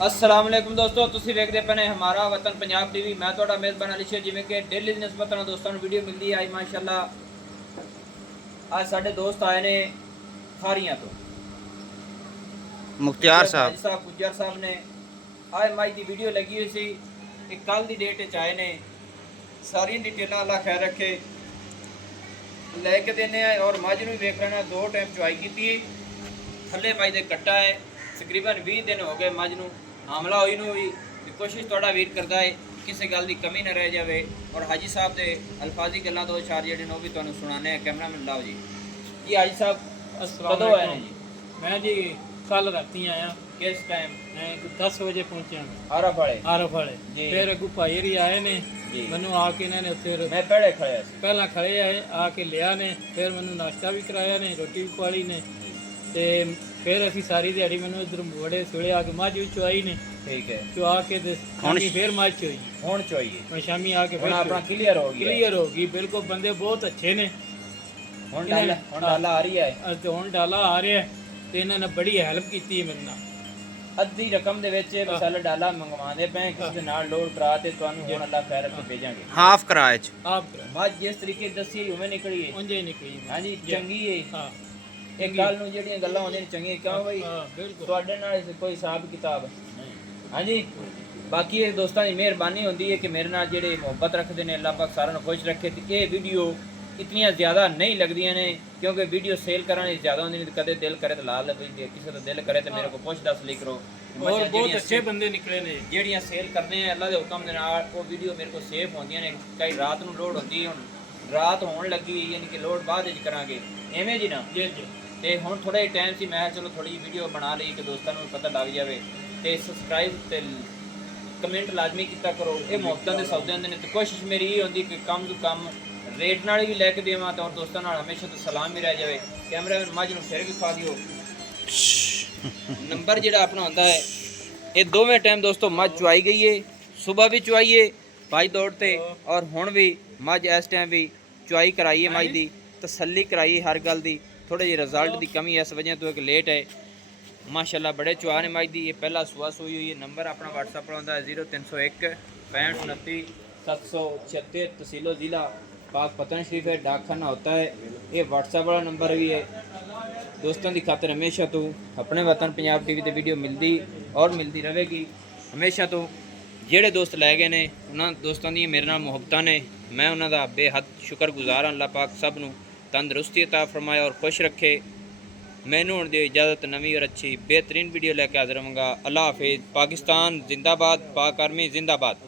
अस्सलाम वालेकुम दोस्तों, ਤੁਸੀਂ ਵੇਖਦੇ ਪਏ ਨੇ ਹਮਾਰਾ ਵਤਨ ਪੰਜਾਬ ਟੀਵੀ। ਮੈਂ ਤੁਹਾਡਾ ਮੇਜ਼ਬਾਨ ਅਲੀ ਸ਼ੇਰ। ਜਿਵੇਂ ਕਿ ਡੇਲੀ ਦੀ ਨਿਸਬਤ ਨਾਲ ਦੋਸਤਾਂ ਨੂੰ ਵੀਡੀਓ ਮਿਲਦੀ ਹੈ, ਅੱਜ ਮਾਸ਼ਾਅੱਲਾ ਅੱਜ ਸਾਡੇ ਦੋਸਤ ਆਏ ਨੇ ਖਾਰੀਆਂ ਤੋਂ। ਮੁਖਤਿਆਰ ਸਾਹਿਬ ਗੁੱਜਰ ਸਾਹਿਬ ਨੇ ਅੱਜ ਮਾਈ ਦੀ ਵੀਡੀਓ ਲੱਗੀ ਹੋਈ ਸੀ। ਇੱਕ ਕੱਲ ਦੀ ਡੇਟ 'ਚ ਆਏ ਨੇ। ਸਾਰੀਆਂ ਡਿਟੇਲਾਂ ਅੱਲਾ ਖੈਰ ਰੱਖੇ ਲੈ ਕੇ ਦੇने ਆ। और ਮੱਝ ਨੂੰ ਵੀ ਵੇਖ ਲੈਣਾ, 2 ਟਾਈਮ ਚੁਆਈ ਕੀਤੀ। ਥੱਲੇ ਮਾਈ ਦੇ ਕੱਟਾ ਹੈ। तकरीबन 20 दिन हो गए मझ ਨੂੰ हमला हुई ਨੂੰ भी। कोशिश थोड़ा वीर करता है किसी गल की कमी ना रह जाए। और हाजी साहब के अल्फाजी गल्लां दो चार जेडे ने भी तुहानू सुनाने हैं। कैमरामैन लाओ जी। जी हाजी साहब कदों आए हैं जी? मैं जी कल राती आया। किस टाइम? मैं 10 बजे पहुंचा आरफ वाले जी। फिर अगू भाई री आए ने मैनू आके इन्होंने उत्थे मैं पहले खड़े पहला खड़े आए आके लिया ने। फिर मैनू नाश्ता भी कराया ने, रोटी भी खवाई ने। ते फिर असी सारी दिहाड़ी मैनू इधर बड़े सुले आके मझ भी चुआई ने। ठीक है। चुआ के शामी फिर मझ चुई। हुण चुआइए। मैं शामी आके फिर अपना क्लियर हो गया। क्लियर हो गई बिल्कुल। बंदे बहुत अच्छे ने। हुण डाला आ रही है। हुण डाला आ रहा है ते इन्होंने बड़ी हेल्प की मेरे नाल। अद्धी रकम दे विच मसाला डाला मंगवांदे पे किसी दे नाल लोड करा ते तुहानू हुण अल्लाह खैर रखे भेजांगे। हाफ किराए च आप मझ जिस तरीके दसी उवें निकली है। उंजे निकली। हां जी चंगी है। हां एक गल नूं जेहड़ियां गल्लां होंदियां ने चंगी क्यों भाई? हां बिल्कुल। ਤੁਹਾਡੇ ਨਾਲ ਕੋਈ ਹਿਸਾਬ ਕਿਤਾਬ ਹਾਂਜੀ। ਬਾਕੀ ਇਹ ਦੋਸਤਾਂ ਦੀ ਮਿਹਰਬਾਨੀ ਹੁੰਦੀ ਹੈ ਕਿ ਮੇਰੇ ਨਾਲ ਜਿਹੜੇ ਮੁਹੱਬਤ ਰੱਖਦੇ ਨੇ, ਅੱਲਾਹ ਪਾਕ ਸਾਰਿਆਂ ਨੂੰ ਖੁਸ਼ ਰੱਖੇ। ਤੇ ਇਹ ਵੀਡੀਓ ਇਤਨੀਆਂ ਜ਼ਿਆਦਾ ਨਹੀਂ ਲੱਗਦੀਆਂ ਨੇ ਕਿਉਂਕਿ ਵੀਡੀਓ ਸੇਲ ਕਰਨ ਦੀ ਜ਼ਿਆਦਾ ਹੁੰਦੀ ਨੇ। ਕਦੇ ਦਿਲ ਕਰੇ ਤਾਂ ਲਾ ਲੈ, ਕਿਸੇ ਦਾ ਦਿਲ ਕਰੇ ਤਾਂ ਮੇਰੇ ਕੋਲ ਪੁੱਛ ਦੱਸ ਲਿਖ ਕਰੋ। और बहुत अच्छे बंदे निकले ने ਜਿਹੜੀਆਂ ਸੇਲ ਕਰਦੇ ਆ ਅੱਲਾਹ ਦੇ ਹੁਕਮ ਦੇ ਨਾਲ, ਉਹ ਵੀਡੀਓ ਮੇਰੇ ਕੋਲ ਸੇਫ ਹੁੰਦੀਆਂ ਨੇ। ਕਈ ਰਾਤ ਨੂੰ ਲੋਡ ਹੁੰਦੀ, ਹੁਣ ਰਾਤ ਹੋਣ ਲੱਗੀ ਯਾਨੀ ਕਿ ਲੋਡ ਬਾਅਦ ਵਿੱਚ ਕਰਾਂਗੇ ਐਵੇਂ ਜੀ ਨਾ। जी जी। ਤੇ ਹੁਣ ਥੋੜਾ ਜਿਹਾ ਟਾਈਮ ਸੀ, ਮੈਂ ਚਲੋ ਥੋੜੀ ਜਿਹੀ ਵੀਡੀਓ ਬਣਾ ਲਈ ਕਿ ਦੋਸਤਾਂ ਨੂੰ ਪਤਾ ਲੱਗ ਜਾਵੇ। ਤੇ ਸਬਸਕ੍ਰਾਈਬ ਤੇ ਕਮੈਂਟ ਲਾਜ਼ਮੀ ਕੀਤਾ ਕਰੋ। ਇਹ ਮੁਫਤਾਂ ਦੇ ਸੌਦੇ ਹੁੰਦੇ ਨੇ ਤੇ ਕੋਸ਼ਿਸ਼ ਮੇਰੀ ਇਹ ਹੁੰਦੀ ਕਿ ਕਮ ਤੋਂ ਕਮ ਰੇਟ ਨਾਲ ਵੀ ਲੈ ਕੇ ਦੇਵਾਂ ਤੇ ਔਰ ਦੋਸਤਾਂ ਨਾਲ ਹਮੇਸ਼ਾ ਤੋਂ ਸਲਾਮ ਵੀ ਰਹਿ ਜਾਵੇ। ਕੈਮਰਾਮੈਨ ਮੱਝ ਨੂੰ ਫਿਰ ਵੀ ਖਾ ਦਿਓ। ਨੰਬਰ ਜਿਹੜਾ ਆਪਣਾ ਹੁੰਦਾ ਹੈ ਇਹ ਦੋਵੇਂ ਟਾਈਮ ਦੋਸਤੋ ਮੱਝ ਚੁਆਈ ਗਈ ਹੈ। ਸੁਬਹ ਵੀ ਚੁਆਈਏ ਭਾਈ ਦੌੜ ਤੇ ਔਰ ਹੁਣ ਵੀ ਮੱਝ ਇਸ ਟਾਈਮ ਵੀ ਚੁਆਈ ਕਰਾਈਏ। ਮੱਝ ਦੀ ਤਸੱਲੀ ਕਰਾਈਏ ਹਰ ਗੱਲ ਦੀ। ਥੋੜੇ ਜਿਹੇ ਰਿਜ਼ਲਟ ਦੀ ਕਮੀ ਇਸ ਵਜ੍ਹਾ ਤੋਂ ਕਿ ਲੇਟ ਹੈ। ਮਾਸ਼ਾਅੱਲਾ ਬੜੇ ਚੁਆ ਨੇ ਮੱਝ ਦੀ। ਇਹ ਪਹਿਲਾ ਸੁਆ ਸੂਈ ਹੋਈ ਹੈ। ਨੰਬਰ ਆਪਣਾ WhatsApp पर ਹੁੰਦਾ है 0301 65 29 776। तहसीलो ज़िला पाक पतन शरीफ है। डाकखाना होता है। ये WhatsApp वाला नंबर भी है। दोस्तों की खातर हमेशा तो अपने वतन पंजाब टीवी ते वीडियो मिलती और मिलती रहेगी हमेशा। तो ਜਿਹੜੇ ਦੋਸਤ ਲੈ ਗਏ ਨੇ ਉਹਨਾਂ ਦੋਸਤਾਂ ਦੀਆਂ ਮੇਰੇ ਨਾਲ ਮੁਹੱਬਤਾਂ ਨੇ। ਮੈਂ ਉਹਨਾਂ ਦਾ ਬੇਹੱਦ ਸ਼ੁਕਰਗੁਜ਼ਾਰ ਹਾਂ। ਅੱਲਾਹ ਪਾਕ ਸਭ ਨੂੰ ਤੰਦਰੁਸਤੀ अता फरमाए और खुश रखे। मैनू हुण दिओ इजाज़त नवीं और अच्छी बेहतरीन वीडियो लैके हाज़र होवांगा। अल्लाह हाफिज़। पाकिस्तान जिंदाबाद, पाक आर्मी जिंदाबाद।